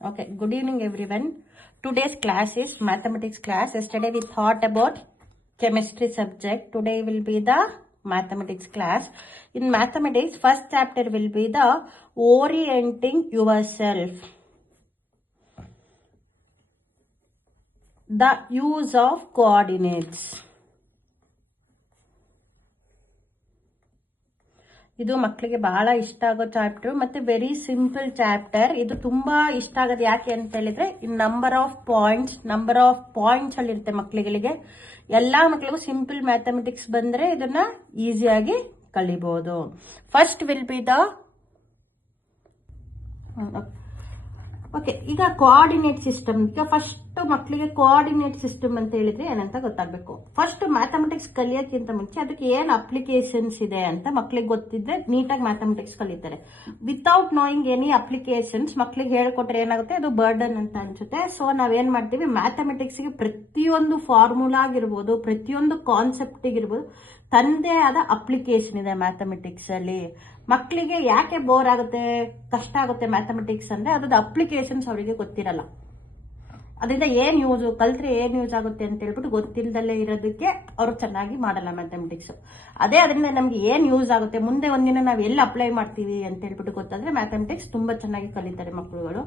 Okay, good evening everyone. Today's class is mathematics class. Yesterday we thought about chemistry subject. Today will be the mathematics class. In mathematics, first chapter will be the orienting yourself. The use of coordinates. ಇದು ಮಕ್ಕಳಿಗೆ ಬಹಳ ಇಷ್ಟ ಆಗೋ chapter ಮತ್ತೆ very simple chapter. ಇದು ತುಂಬಾ ಇಷ್ಟ ಆಗೋದು ಯಾಕೆ ಅಂತ ಹೇಳಿದ್ರೆ ನಂಬರ್ ಆಫ್ ಪಾಯಿಂಟ್ಸ್ ಅಲ್ಲಿ ಇರುತ್ತೆ ಮಕ್ಕಳಿಗೆ. ಎಲ್ಲಾ ಮಕ್ಕಳಿಗೂ ಸಿಂಪಲ್ ಮ್ಯಾಥಮೆಟಿಕ್ಸ್ ಬಂದ್ರೆ ಇದನ್ನ ಈಸಿಯಾಗಿ ಕಲಿಬಹುದು. First will be the okay. ಈಗ ಕೋಆರ್ಡಿನೇಟ್ ಸಿಸ್ಟಮ್. ಈಗ ಫಸ್ಟ್ ಮಕ್ಕಳಿಗೆ ಕೋಆರ್ಡಿನೇಟ್ ಸಿಸ್ಟಮ್ ಅಂತ ಹೇಳಿದ್ರೆ ಏನಂತ ಗೊತ್ತಾಗಬೇಕು. ಫಸ್ಟ್ ಮ್ಯಾಥಮೆಟಿಕ್ಸ್ ಕಲಿಯೋಕ್ಕಿಂತ ಮುಂಚೆ ಅದಕ್ಕೆ ಏನ್ ಅಪ್ಲಿಕೇಶನ್ಸ್ ಇದೆ ಅಂತ ಮಕ್ಕಳಿಗೆ ಗೊತ್ತಿದ್ರೆ ನೀಟಾಗಿ ಮ್ಯಾಥಮೆಟಿಕ್ಸ್ ಕಲಿತಾರೆ. ವಿತೌಟ್ ನೋಯಿಂಗ್ ಎನಿ ಅಪ್ಲಿಕೇಶನ್ಸ್ ಮಕ್ಕಳಿಗೆ ಹೇಳ್ಕೊಟ್ರೆ ಏನಾಗುತ್ತೆ, ಅದು ಬರ್ಡನ್ ಅಂತ ಅನ್ಸುತ್ತೆ. ಸೊ ನಾವೇನ್ ಮಾಡ್ತೀವಿ, ಮ್ಯಾಥಮೆಟಿಕ್ಸ್ ಗೆ ಪ್ರತಿಯೊಂದು ಫಾರ್ಮುಲಾ ಆಗಿರ್ಬೋದು, ಪ್ರತಿಯೊಂದು ಕಾನ್ಸೆಪ್ಟ್ ಆಗಿರ್ಬೋದು, ತಂದೆ ಆದ ಅಪ್ಲಿಕೇಶನ್ ಇದೆ ಮ್ಯಾಥಮೆಟಿಕ್ಸ್ ಅಲ್ಲಿ. ಮಕ್ಕಳಿಗೆ ಯಾಕೆ ಬೋರ್ ಆಗುತ್ತೆ, ಕಷ್ಟ ಆಗುತ್ತೆ ಮ್ಯಾಥಮೆಟಿಕ್ಸ್ ಅಂದ್ರೆ ಅದ್ರದ್ದು ಅಪ್ಲಿಕೇಶನ್ಸ್ ಅವರಿಗೆ ಗೊತ್ತಿರಲ್ಲ. ಅದರಿಂದ ಏನ್ ಯೂಸ್, ಕಲ್ತ್ರೆ ಏನ್ ಯೂಸ್ ಆಗುತ್ತೆ ಅಂತ ಹೇಳ್ಬಿಟ್ಟು ಗೊತ್ತಿಲ್ಲದಲ್ಲೇ ಇರೋದಕ್ಕೆ ಅವರು ಚೆನ್ನಾಗಿ ಮಾಡಲ್ಲ ಮ್ಯಾಥಮೆಟಿಕ್ಸ್. ಅದರಿಂದ ನಮ್ಗೆ ಏನ್ ಯೂಸ್ ಆಗುತ್ತೆ, ಮುಂದೆ ಒಂದಿನ ನಾವು ಎಲ್ಲಿ ಅಪ್ಲೈ ಮಾಡ್ತೀವಿ ಅಂತ ಹೇಳ್ಬಿಟ್ಟು ಗೊತ್ತಾದ್ರೆ ಮ್ಯಾಥಮೆಟಿಕ್ಸ್ ತುಂಬಾ ಚೆನ್ನಾಗಿ ಕಲಿತಾರೆ ಮಕ್ಕಳುಗಳು.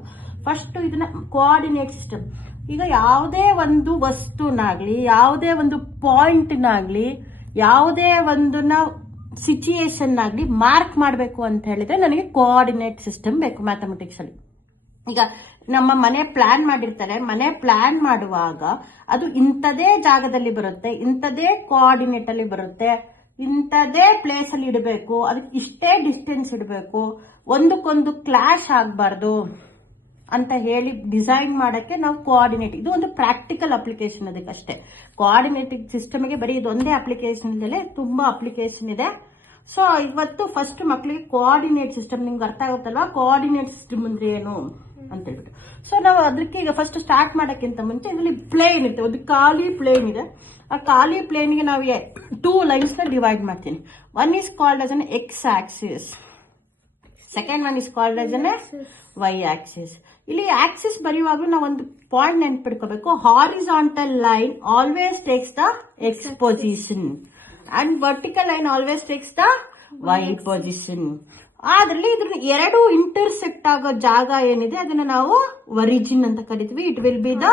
ಫಸ್ಟ್ ಇದನ್ನ ಕೋಆರ್ಡಿನೇಟ್ ಸಿಸ್ಟಮ್. ಈಗ ಯಾವುದೇ ಒಂದು ವಸ್ತುನಾಗ್ಲಿ, ಯಾವುದೇ ಒಂದು ಪಾಯಿಂಟ್ನಾಗ್ಲಿ, ಯಾವುದೇ ಒಂದನ್ನ ಸಿಚುಯೇಷನ್ ಆಗ್ಲಿ ಮಾರ್ಕ್ ಮಾಡಬೇಕು ಅಂತ ಹೇಳಿದ್ರೆ ನನಗೆ ಕೋಆರ್ಡಿನೇಟ್ ಸಿಸ್ಟಮ್ ಬೇಕು ಮ್ಯಾಥಮೆಟಿಕ್ಸ್ ಅಲ್ಲಿ. ಈಗ ನಮ್ಮ ಮನೆ ಪ್ಲಾನ್ ಮಾಡಿರ್ತಾರೆ, ಮನೆ ಪ್ಲಾನ್ ಮಾಡುವಾಗ ಅದು ಇಂಥದೇ ಜಾಗದಲ್ಲಿ ಬರುತ್ತೆ, ಇಂಥದೇ ಕೋಆರ್ಡಿನೇಟ್ ಅಲ್ಲಿ ಬರುತ್ತೆ, ಇಂಥದೇ ಪ್ಲೇಸ್ ಅಲ್ಲಿ ಇಡಬೇಕು, ಅದಕ್ಕೆ ಇಷ್ಟೇ ಡಿಸ್ಟೆನ್ಸ್ ಇಡಬೇಕು, ಒಂದಕ್ಕೊಂದು ಕ್ಲಾಶ್ ಆಗಬಾರ್ದು ಅಂತ ಹೇಳಿ ಡಿಸೈನ್ ಮಾಡಕ್ಕೆ ನಾವು ಕೋಆರ್ಡಿನೇಟ್. ಇದು ಒಂದು ಪ್ರಾಕ್ಟಿಕಲ್ ಅಪ್ಲಿಕೇಶನ್ ಅದಕ್ಕಷ್ಟೇ. ಕೋಆರ್ಡಿನೇಟಿಂಗ್ ಸಿಸ್ಟಮ್ಗೆ ಬರೀ ಇದೊಂದೇ ಅಪ್ಲಿಕೇಶನ್ ಇಲ್ಲದೆ ತುಂಬಾ ಅಪ್ಲಿಕೇಶನ್ ಇದೆ. ಸೊ ಇವತ್ತು ಫಸ್ಟ್ ಮಕ್ಕಳಿಗೆ ಕೋಆರ್ಡಿನೇಟ್ ಸಿಸ್ಟಮ್ ನಿಮ್ಗೆ ಅರ್ಥ ಆಗುತ್ತಲ್ವಾ, ಕೋಆರ್ಡಿನೇಟ್ ಸಿಸ್ಟಮ್ ಅಂದ್ರೆ ಏನು ಅಂತ ಹೇಳ್ಬಿಟ್ಟು. ಸೊ ನಾವು ಅದಕ್ಕೆ ಈಗ ಫಸ್ಟ್ ಸ್ಟಾರ್ಟ್ ಮಾಡೋಕ್ಕಿಂತ ಮುಂಚೆ ಇದರಲ್ಲಿ ಪ್ಲೇನ್ ಇರುತ್ತೆ, ಒಂದು ಖಾಲಿ ಪ್ಲೇನ್ ಇದೆ. ಆ ಖಾಲಿ ಪ್ಲೇನ್ಗೆ ನಾವು 2 ಲೈನ್ಸ್ ನ ಡಿವೈಡ್ ಮಾಡ್ತೀನಿ. One is called as an x axis, second one is called as an y axis. ಇಲ್ಲಿ ಆಕ್ಸಿಸ್ ಬರೆಯುವಾಗಲೂ ನಾವು ಒಂದು ಪಾಯಿಂಟ್ ನೆನ್ಪಿಡ್ಕೋಬೇಕು. Horizontal line always takes the x position and vertical line always takes the y position. ಆದ್ರಲ್ಲಿ ಇದ್ರ ಎರಡು intersect ಆಗೋ ಜಾಗ ಏನಿದೆ ಅದನ್ನ ನಾವು ಒರಿಜಿನ್ ಅಂತ ಕರಿತೀವಿ. It will be the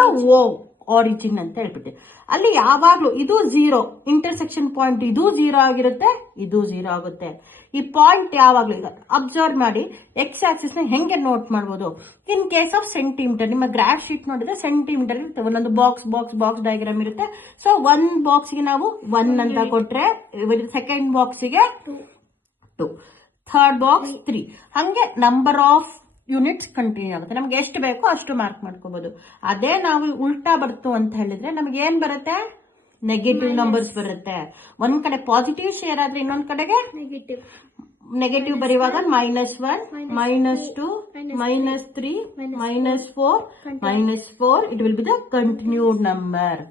origin ಅಂತ ಹೇಳ್ಬಿಟ್ಟು. ಅಲ್ಲಿ ಯಾವಾಗ್ಲೂ ಇದು 0 ಇಂಟರ್ಸೆಕ್ಷನ್ ಪಾಯಿಂಟ್, ಇದು 0 ಆಗಿರುತ್ತೆ, ಇದು 0 ಆಗುತ್ತೆ. ಈ ಪಾಯಿಂಟ್ ಯಾವಾಗ್ಲೂ ಈಗ ಅಬ್ಸರ್ವ್ ಮಾಡಿ, ಎಕ್ಸ್ ಆಕ್ಸಿಸ್ ನ ಹೆಂಗೆ ನೋಟ್ ಮಾಡಬಹುದು. ಇನ್ ಕೇಸ್ ಆಫ್ ಸೆಂಟಿಮೀಟರ್, ನಿಮ್ಮ ಗ್ರಾಫ್ ಶೀಟ್ ನೋಡಿದ್ರೆ ಸೆಂಟಿಮೀಟರ್ ಇರುತ್ತೆ, ಒಂದೊಂದು ಬಾಕ್ಸ್ ಡಯಾಗ್ರಾಮ್ ಇರುತ್ತೆ. ಸೊ 1 ಬಾಕ್ಸ್ ಗೆ ನಾವು 1 ಅಂತ ಕೊಟ್ರೆ, ಸೆಕೆಂಡ್ ಬಾಕ್ಸ್ ಗೆ 2, ಥರ್ಡ್ ಬಾಕ್ಸ್ 3, ಹಂಗೆ ನಂಬರ್ ಆಫ್ ಯೂನಿಟ್ಸ್ ಕಂಟಿನ್ಯೂ ಆಗುತ್ತೆ. ನಮ್ಗೆ ಎಷ್ಟು ಬೇಕೋ ಅಷ್ಟು ಮಾರ್ಕ್ ಮಾಡ್ಕೋಬಹುದು. ಅದೇ ನಾವು ಉಲ್ಟಾ ಬರ್ತು ಅಂತ ಹೇಳಿದ್ರೆ ನಮ್ಗೆ ಏನ್ ಬರುತ್ತೆ, ನೆಗೆಟಿವ್ ನಂಬರ್ಸ್ ಬರುತ್ತೆ. ಒಂದ್ ಕಡೆ ಪಾಸಿಟಿವ್ ಶೇರ್ ಆದ್ರೆ ಇನ್ನೊಂದ್ ಕಡೆಗೆ ನೆಗೆಟಿವ್ ಬರೆಯುವಾಗ -1, -2, -3, -4 it will be the continued number.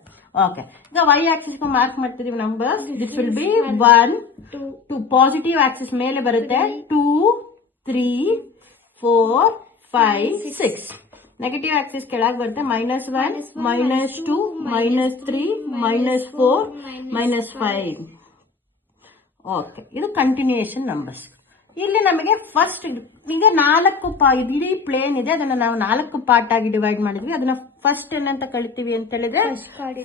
Okay. ಈಗ ವೈ ಆಕ್ಸಿಸ್ ಮಾರ್ಕ್ ಮಾಡ್ತಿದೀವಿ numbers. This will B 1, 2 positive Axis ಮೇಲೆ ಬರುತ್ತೆ, 2, 3, 4, 5, 6. ನೆಗೆಟಿವ್ ಆಕ್ಸಿಸ್ ಕೆಳಗೆ ಬರುತ್ತೆ, -1, -2, -3, -4, -5. ಓಕೆ. ಇದು ಕಂಟಿನ್ಯೂಯೇಷನ್ ನಂಬರ್ಸ್. ಇಲ್ಲಿ ನಮಗೆ ಫಸ್ಟ್ ಈಗ 4 ಇಡೀ ಪ್ಲೇನ್ ಇದೆ, ಅದನ್ನ ನಾವು 4 ಪಾರ್ಟ್ ಆಗಿ ಡಿವೈಡ್ ಮಾಡಿದ್ವಿ. ಅದನ್ನ ಫಸ್ಟ್ ಏನಂತ ಕರಿತೀವಿ ಅಂತ ಹೇಳಿದ್ರೆ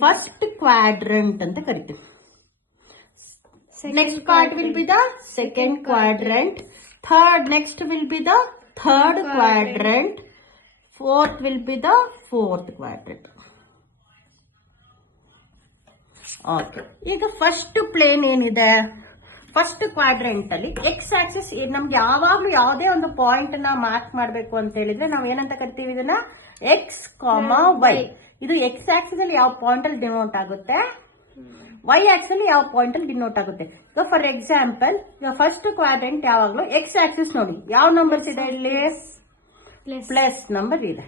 ಫಸ್ಟ್ ಕ್ವಾಡ್ರಂಟ್ ಅಂತ ಕರಿತೀವಿ. Next part will be the second quadrant, next will be the third quadrant, fourth will be the fourth quadrant. Okay. ಈಗ ಫಸ್ಟ್ ಪ್ಲೇನ್ ಏನಿದೆ, ಫಸ್ಟ್ ಕ್ವಾಡ್ರೆಂಟ್ ಅಲ್ಲಿ ಎಕ್ಸ್ ಆಕ್ಸಿಸ್ ನಮ್ಗೆ ಯಾವಾಗ್ಲೂ ಯಾವುದೇ ಒಂದು ಪಾಯಿಂಟ್ ನ ಮಾರ್ಕ್ ಮಾಡಬೇಕು ಅಂತ ಹೇಳಿದ್ರೆ ನಾವು ಏನಂತ ಕರಿತೀವಿ, ಇದನ್ನ ಎಕ್ಸ್, ವೈ. ಇದು ಎಕ್ಸ್ ಆಕ್ಸಿಸ್ ಅಲ್ಲಿ ಯಾವ ಪಾಯಿಂಟ್ ಅಲ್ಲಿ ಡಿನೋಟ್ ಆಗುತ್ತೆ, ವೈ ಆಕ್ಸಿಸ್ ಅಲ್ಲಿ ಯಾವ ಪಾಯಿಂಟ್ ಅಲ್ಲಿ ಡಿನೋಟ್ ಆಗುತ್ತೆ. ಈಗ ಫಾರ್ ಎಕ್ಸಾಂಪಲ್, ಈಗ ಫಸ್ಟ್ ಕ್ವಾಡ್ರೆಂಟ್ ಯಾವಾಗ್ಲೂ ಎಕ್ಸ್ ಆಕ್ಸಿಸ್ ನೋಡಿ ಯಾವ ನಂಬರ್ಸ್ ಇದೆ, ಇಲ್ಲಿ ಪ್ಲಸ್ ನಂಬರ್ ಇದೆ.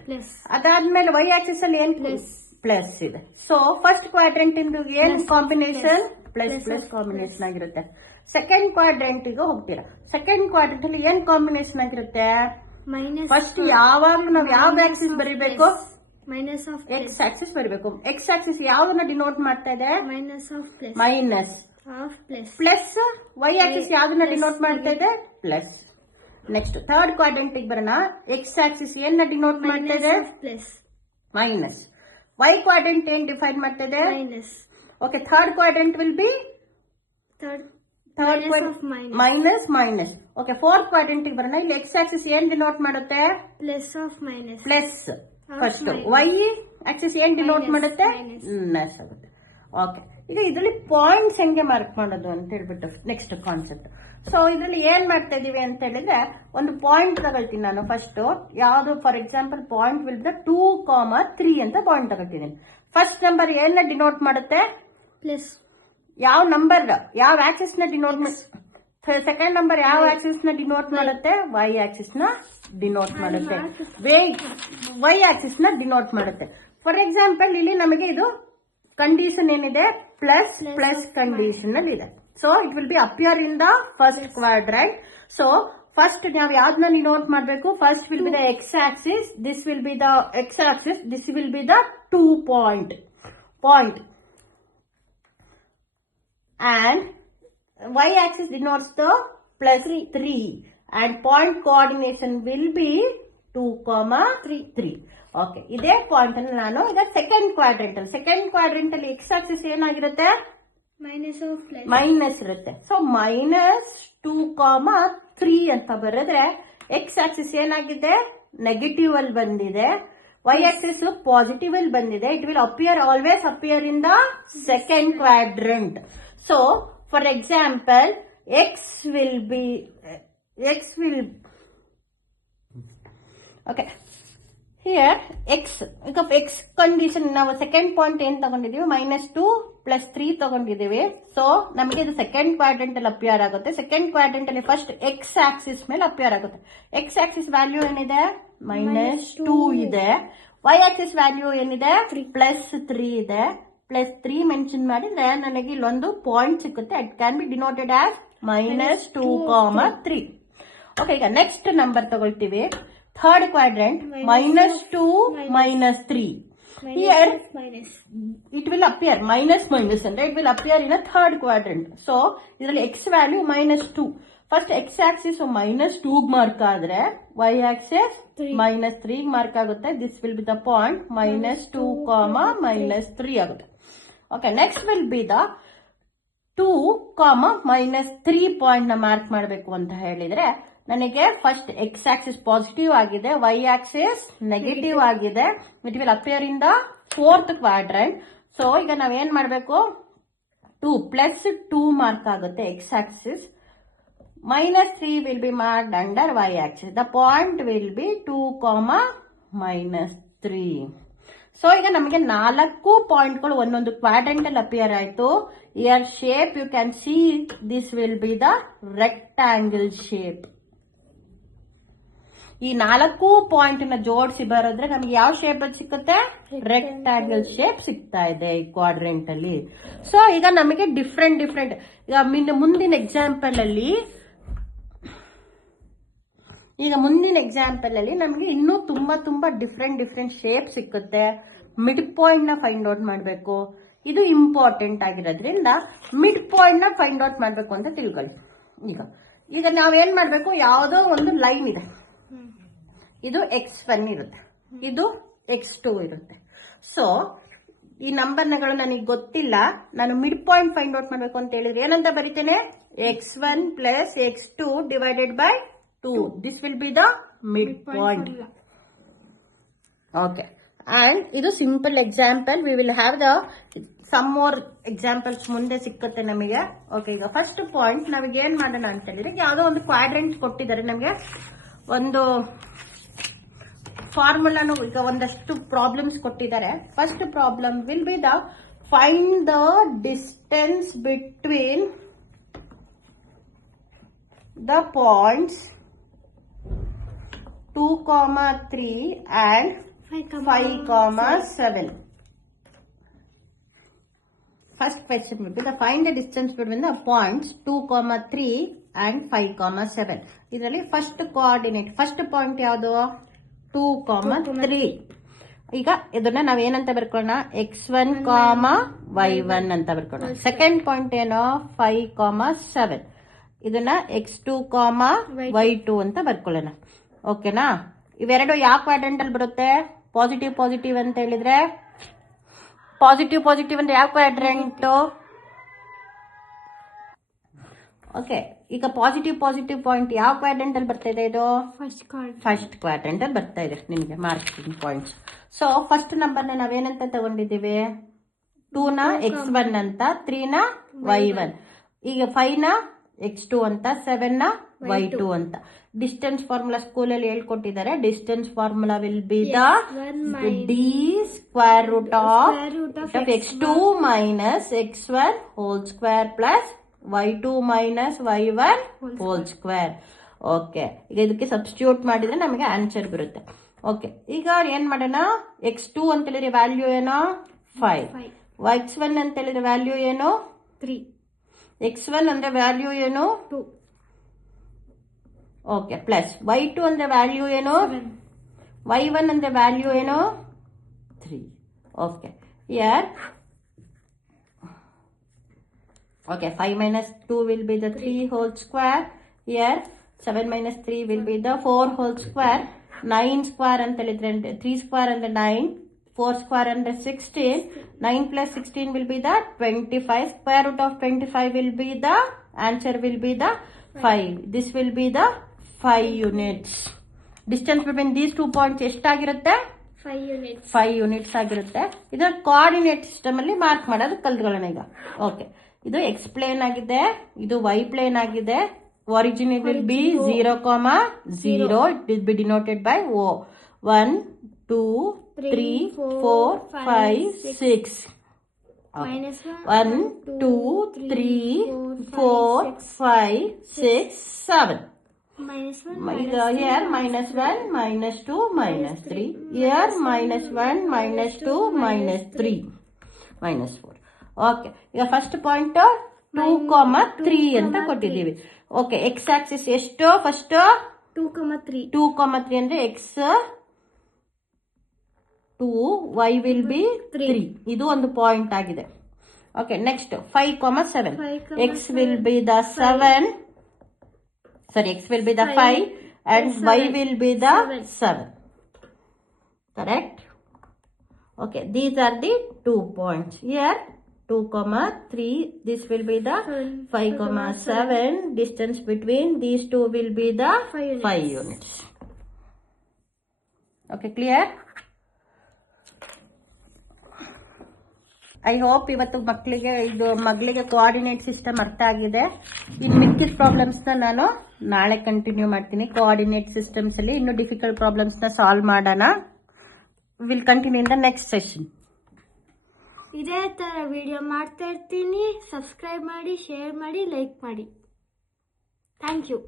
ಅದಾದ್ಮೇಲೆ ವೈ ಆಕ್ಸಿಸ್ ಅಲ್ಲಿ ಏನ್ ಪ್ಲಸ್ ಇದೆ. ಸೊ ಫಸ್ಟ್ ಕ್ವಾಡ್ರೆಂಟ್ ಇಂದು ಏನ್ ಕಾಂಬಿನೇಷನ್, ಪ್ಲಸ್ ಕಾಂಬಿನೇಷನ್ ಆಗಿರುತ್ತೆ. ಸೆಕೆಂಡ್ ಕ್ವಾಡ್ರೆಂಟ್ ಗೆ ಹೋಗ್ತೀರಾ, ಸೆಕೆಂಡ್ ಕ್ವಾಡ್ರೆಂಟ್ ಅಲ್ಲಿ ಏನ್ ಕಾಂಬಿನೇಷನ್ ಆಗಿರುತ್ತೆ, minus ಫಸ್ಟ್ ಯಾವಾಗ್ಲೂ ನಾವು ಯಾವ ಆಕ್ಸಿಸ್ ಬರೀಬೇಕು? minus of ಎಕ್ಸ್ ಆಕ್ಸಿಸ್ ಬರೀಬೇಕು. ಎಕ್ಸ್ ಆಕ್ಸಿಸ್ ಯಾವ್ದನ್ನ ಡಿನೋಟ್ ಮಾಡ್ತಾ ಇದೆ? minus of plus minus. of plus plus y axis ಯಾವ್ದನ್ನ ಡಿನೋಟ್ ಮಾಡ್ತಾ ಇದೆ? ಪ್ಲಸ್. ನೆಕ್ಸ್ಟ್ ಥರ್ಡ್ ಕ್ವಾಡ್ರೆಂಟ್ ಬರೋಣ. ಎಕ್ಸ್ ಆಕ್ಸಿಸ್ ಏನ ಡಿನೋಟ್ ಮಾಡ್ತಾ ಇದೆ? plus minus. ವೈ ಕ್ವಾಡ್ರೆಂಟ್ ಏನ್ ಡಿಫೈನ್ ಮಾಡ್ತಾ ಇದೆ? minus okay, third quadrant will be third third minus minus. Okay, fourth quadrant ಬರೋಣ. ಇಲ್ಲಿ ಎಕ್ಸ್ ಆಕ್ಸಿಸ್ ಏನ್ ಡಿನೋಟ್ ಮಾಡುತ್ತೆ? plus of minus plus first. Y Axis ಏನ್ ಡಿನೋಟ್ ಮಾಡುತ್ತೆ? ಮೈನಸ್ ಆಗುತ್ತೆ. ಓಕೆ, ಈಗ ಇದರಲ್ಲಿ ಪಾಯಿಂಟ್ಸ್ ಹೆಂಗೆ ಮಾರ್ಕ್ ಮಾಡೋದು ಅಂತ ಹೇಳ್ಬಿಟ್ಟು ನೆಕ್ಸ್ಟ್ ಕಾನ್ಸೆಪ್ಟ್. ಸೊ ಇದರಲ್ಲಿ ಏನ್ ಮಾಡ್ತಾ ಇದೀವಿ ಅಂತ ಹೇಳಿದ್ರೆ, ಒಂದು ಪಾಯಿಂಟ್ ತಗೊಳ್ತೀನಿ ನಾನು ಫಸ್ಟ್. ಯಾವ್ದು? ಫಾರ್ ಎಕ್ಸಾಂಪಲ್ ಪಾಯಿಂಟ್ ವಿಲ್ 2,3 ಅಂತ ಪಾಯಿಂಟ್ ತಗೊಳ್ತಿದ್ದೀನಿ. ಫಸ್ಟ್ ನಂಬರ್ ಏನ ಡಿನೋಟ್ ಮಾಡುತ್ತೆ? plus ಯಾವ ನಂಬರ್ ಯಾವ ಆಕ್ಸಿಸ್ ನ ಡಿನೋಟ್? ಸೆಕೆಂಡ್ ನಂಬರ್ ಯಾವ ಆಕ್ಸಿಸ್ ನ ಡಿನೋಟ್ ಮಾಡುತ್ತೆ? ವೈ ಆಕ್ಸಿಸ್ ನ ಡಿನೋಟ್ ಮಾಡುತ್ತೆ. ವೈ ಆಕ್ಸಿಸ್ ನ ಡಿನೋಟ್ ಮಾಡುತ್ತೆ. ಫಾರ್ ಎಕ್ಸಾಂಪಲ್ ಇಲ್ಲಿ ನಮಗೆ ಇದು ಕಂಡೀಷನ್ ಏನಿದೆ? ಪ್ಲಸ್ ಪ್ಲಸ್ ಕಂಡೀಷನ್ ಅಲ್ಲಿ ಇದೆ. So it will be appear in the first quadrant. So first ನಾವು ಯಾವ್ದನ್ನ ಡಿನೋಟ್ ಮಾಡಬೇಕು? First will be the X Axis, this will be the X Axis, this will be the 2 point and y axis denotes the plus 3 and point coordination will be 2,3. Okay, ಇದೇ point ಅನ್ನು ನಾನು ಈಗ second quadrant ಅಲ್ಲಿ X Axis ಏನಾಗಿರುತ್ತೆ? minus of plus minus ಇರುತ್ತೆ. So minus 2,3 ಅಂತ ಬರೆದ್ರೆ X Axis ಏನಾಗಿದೆ? ನೆಗೆಟಿವ್ ಅಲ್ಲಿ ಬಂದಿದೆ. ವೈ ಆಕ್ಸಿಸ್ ಪಾಸಿಟಿವ್ ಅಲ್ಲಿ ಬಂದಿದೆ. It will always appear in the second quadrant. So, for example, okay, here ಈಗ x ಕಂಡೀಷನ್ ನಾವು ಸೆಕೆಂಡ್ ಪಾಯಿಂಟ್ ಏನ್ ತಗೊಂಡಿದೀವಿ? -2 + 3 ತಗೊಂಡಿದೀವಿ. ಸೊ ನಮಗೆ ಇದು ಸೆಕೆಂಡ್ ಕ್ವಾಡ್ರೆಂಟ್ ಅಲ್ಲಿ ಅಪಿಯರ್ ಆಗುತ್ತೆ. ಸೆಕೆಂಡ್ ಕ್ವಾಡ್ರೆಂಟ್ ಅಲ್ಲಿ ಫಸ್ಟ್ ಎಕ್ಸ್ ಆಕ್ಸಿಸ್ ಮೇಲೆ ಅಪಿಯರ್ ಆಗುತ್ತೆ. ಎಕ್ಸ್ ಆಕ್ಸಿಸ್ ವ್ಯಾಲ್ಯೂ ಏನಿದೆ? -2 ಇದೆ. ವೈ ಆಕ್ಸಿಸ್ ವ್ಯಾಲ್ಯೂ ಏನಿದೆ? +3 ಇದೆ. +3 ಮೆನ್ಷನ್ ಮಾಡಿದ್ರೆ ನನಗೆ ಇಲ್ಲೊಂದು ಪಾಯಿಂಟ್ ಸಿಗುತ್ತೆ. It can be denoted as -2,3. Okay, ಈಗ ನೆಕ್ಸ್ಟ್ ನಂಬರ್ ತಗೊಳ್ತೀವಿ. Third quadrant -2 -3. Here it will appear minus ಅಂದ್ರೆ it will appear in a third quadrant. So ಇದರಲ್ಲಿ x value -2. First x axis -2 mark ಆದ್ರೆ y axis -3 mark ಆಗುತ್ತೆ. This will be the point -2, -3 ಆಗುತ್ತೆ. Okay, next will be the 2, -3 point ನ mark ಮಾಡಬೇಕು ಅಂತ ಹೇಳಿದ್ರೆ ನನಗೆ ಫಸ್ಟ್ ಎಕ್ಸ್ ಆಕ್ಸಿಸ್ ಪಾಸಿಟಿವ್ ಆಗಿದೆ, ವೈ ಆಕ್ಸಿಸ್ ನೆಗೆಟಿವ್ ಆಗಿದೆ. It will appear in the fourth quadrant. So ಈಗ ನಾವೇನ್ ಮಾಡಬೇಕು? 2 +2 ಮಾರ್ಕ್ ಆಗುತ್ತೆ X Axis. -3 will be marked under y axis. The point will be 2, -3. So ಈಗ ನಮಗೆ 4 ಪಾಯಿಂಟ್ಗಳು ಒಂದೊಂದು ಕ್ವಾಡ್ರೆಂಟ್ ಅಲ್ಲಿ ಅಪಿಯರ್ ಆಯ್ತು. Here shape you can see this will be the rectangle shape. ಈ 4 ಪಾಯಿಂಟ್ ನ ಜೋಡಿಸಿ ಬರೋದ್ರೆ ನಮ್ಗೆ ಯಾವ ಶೇಪ್ ಸಿಕ್ಕುತ್ತೆ? ರೆಕ್ಟಾಂಗಲ್ ಶೇಪ್ ಸಿಗ್ತಾ ಇದೆ ಈ ಕ್ವಾಡ್ರೆಂಟ್ ಅಲ್ಲಿ. ಸೊ ಈಗ ನಮಗೆ ಡಿಫ್ರೆಂಟ್ ಈಗ ಮುಂದಿನ ಎಕ್ಸಾಂಪಲ್ ಅಲ್ಲಿ ನಮಗೆ ಇನ್ನೂ ತುಂಬಾ ಡಿಫ್ರೆಂಟ್ ಶೇಪ್ ಸಿಕ್ಕುತ್ತೆ. ಮಿಡ್ ಪಾಯಿಂಟ್ ನ ಫೈಂಡ್ ಔಟ್ ಮಾಡಬೇಕು. ಇದು ಇಂಪಾರ್ಟೆಂಟ್ ಆಗಿರೋದ್ರಿಂದ ಮಿಡ್ ಪಾಯಿಂಟ್ ನ ಫೈಂಡ್ ಔಟ್ ಮಾಡಬೇಕು ಅಂತ ತಿಳ್ಕೊಳ್ಳಿ. ಈಗ ನಾವೇನ್ ಮಾಡ್ಬೇಕು? ಯಾವುದೋ ಒಂದು ಲೈನ್ ಇದೆ. ಇದು x1 ಇರುತ್ತೆ, ಇದು x2 ಇರುತ್ತೆ. ಸೊ ಈ ನಂಬರ್ಗಳು ನನಗೆ ಗೊತ್ತಿಲ್ಲ. ನಾನು ಮಿಡ್ ಪಾಯಿಂಟ್ ಫೈಂಡ್ ಔಟ್ ಮಾಡಬೇಕು ಅಂತ ಹೇಳಿದ್ರೆ ಏನಂತ ಬರೀತೇನೆ? x1 + x2 divided by 2. This will be the mid point. Okay, and ಇದು simple example. We will have the some more examples ಮುಂದೆ ಸಿಕ್ಕತ್ತೆ ನಮಗೆ. ಓಕೆ, ಈಗ ಫಸ್ಟ್ ಪಾಯಿಂಟ್ ನಮಗೆ ಏನ್ ಮಾಡೋಣ ಅಂತ ಹೇಳಿದ್ರೆ, ಯಾವುದೋ ಒಂದು ಕ್ವಾಡ್ರೆಂಟ್ ಕೊಟ್ಟಿದ್ದಾರೆ ನಮಗೆ. ಒಂದು ಫಾರ್ಮುಲಾನು ಈಗ ಒಂದಷ್ಟು ಪ್ರಾಬ್ಲಮ್ಸ್ ಕೊಟ್ಟಿದ್ದಾರೆ. First problem will be the find the distance between the points 2,3 and 5,7. First question will be the find the distance between the points 2,3 and 5,7. ಇದರಲ್ಲಿ ಫಸ್ಟ್ ಕೋಆರ್ಡಿನೇಟ್ ಫಸ್ಟ್ ಪಾಯಿಂಟ್ ಯಾವುದು 2,3. ಈಗ ಇದನ್ನ ನಾವ್ ಏನಂತ ಬರ್ಕೊಳ್ಳೋಣ x1, y1 ಅಂತ ಬರ್ಕೊಳ್ಳೋಣ. Second point ಏನು 5,7. ಇದನ್ನ x2, y2 ಅಂತ ಬರ್ಕೊಳ್ಳೋಣ. ಓಕೆನಾ? ಇವೆರಡು ಯಾವ ಕ್ವಾಡ್ರೆಂಟ್ ಅಲ್ಲಿ ಬರುತ್ತೆ? ಪಾಸಿಟಿವ್ ಪಾಸಿಟಿವ್ ಅಂತ ಹೇಳಿದ್ರೆ ಪಾಸಿಟಿವ್ ಪಾಸಿಟಿವ್ ಅಂದ್ರೆ ಯಾವ ಕ್ವಾಡ್ರೆಂಟ್? ಓಕೆ, ಈಗ ಪಾಸಿಟಿವ್ ಪಾಸಿಟಿವ್ ಪಾಯಿಂಟ್ ಯಾವ ಕ್ವಾಡ್ರೆಂಟ್ ಅಲ್ಲಿ ಬರ್ತಾ ಇದೆ? ಇದು ಫಸ್ಟ್ ಕ್ವಾಡ್ರೆಂಟ್ ಅಲ್ಲಿ ಬರ್ತಾ ಇದೆ ನಿಮಗೆ marking points. So first number ನ ನಾವೇನಂತ ತಗೊಂಡಿದ್ದೀವಿ? 2 ನ x1 ಅಂತ, 3 ನ y1, ಈಗ 5 ನ x2 ಅಂತ, 7 ನ y2 ಅಂತ. ಡಿಸ್ಟೆನ್ಸ್ ಫಾರ್ಮುಲಾ ಸ್ಕೂಲಲ್ಲಿ ಹೇಳ್ಕೊಟ್ಟಿದ್ದಾರೆ. Distance formula will be the d square root of x2 minus x1 whole square plus y2 minus y1 whole square. Okay, ಈಗ ಇದಕ್ಕೆ ಸಬ್ಸ್ಟಿಟ್ಯೂಟ್ ಮಾಡಿದ್ರೆ ನಮಗೆ ಆನ್ಸರ್ ಬರುತ್ತೆ. ಓಕೆ, ಈಗ ಏನ್ ಮಾಡೋಣ? x2 ಅಂತ ಹೇಳಿದ್ರೆ ವ್ಯಾಲ್ಯೂ ಏನು? 5. x1 ಅಂತ ಹೇಳಿದ್ರೆ ವ್ಯಾಲ್ಯೂ ಏನು? 3. x1 ಅಂದ್ರೆ ವ್ಯಾಲ್ಯೂ ಏನು? 2. ಓಕೆ, ಪ್ಲಸ್ y2 ಅಂದ್ರೆ ವ್ಯಾಲ್ಯೂ ಏನು? 7. y1 ಅಂದ್ರೆ ವ್ಯಾಲ್ಯೂ ಏನು? 3. Okay, here okay, 5 minus 2 will be the 3 whole square. Here 7 minus 3 will be the 4 whole square. 9 square ಅಂತ ಹೇಳಿದ್ರೆ 3 square ಅಂದ್ರೆ 9, 4 square ಅಂದ್ರೆ 16. 9 plus 16 will be the 25. Square root of 25 will be the answer will be the 5. This will be the 5 units. Distance between these 2 points ಎಷ್ಟಾಗಿರುತ್ತೆ? 5 units. 5 units ಆಗಿರುತ್ತೆ. ಇದರ coordinate system ಅಲ್ಲಿ mark ಮಾಡೋದು ಕಲ್ತ್ಕೊಳ್ಳೋಣ ಈಗ. Okay, ಇದು x plane ಆಗಿದೆ, ಇದು y plane ಆಗಿದೆ. Origin will be 0, 0. It will be denoted by O. 1, 2, 3, 4, 5, 6. Minus 1, 2, 3, 4, 5, 6, 7. Minus 1. Here minus 1, minus 2, minus 3. Here minus 1, minus 2, minus 3, minus 4. Okay, ಈಗ ಫಸ್ಟ್ ಪಾಯಿಂಟ್ 2,3 ಅಂತ ಕೊಟ್ಟಿದ್ದೀವಿ. ಓಕೆ, ಎಕ್ಸ್ ಆಕ್ಸಿಸ್ ಎಷ್ಟು? First 2,3. 2,3 ಅಂದ್ರೆ X 2, y will be 3. ಇದು ಒಂದು point ಆಗಿದೆ. Okay, next 5,7. X will be the 7, sorry X will be the 5 and y will be the 7. Correct? Okay, these are the 2 points. Here 2,3, this will be the 5,7. Distance between these two will be the 5 units. Okay, clear? I hope ಇವತ್ತು ಮಕ್ಕಳಿಗೆ coordinate system ಅರ್ಥ ಆಗಿದೆ. ಇನ್ನು ಮಿಕ್ಕಿದ problems ನ ನಾನು ನಾಳೆ continue ಮಾಡ್ತೀನಿ. ಕೋಆರ್ಡಿನೇಟ್ ಸಿಸ್ಟಮ್ಸ್ ಅಲ್ಲಿ ಇನ್ನು ಡಿಫಿಕಲ್ಟ್ ಪ್ರಾಬ್ಲಮ್ಸ್ ನ ಸಾಲ್ವ್ ಮಾಡೋಣ. Will continue in the next session. ಇದೇ ತರ ವಿಡಿಯೋ ಮಾಡ್ತಾ ಇರ್ತೀನಿ. ಸಬ್ಸ್ಕ್ರೈಬ್ ಮಾಡಿ, ಶೇರ್ ಮಾಡಿ, ಲೈಕ್ ಮಾಡಿ. Thank you.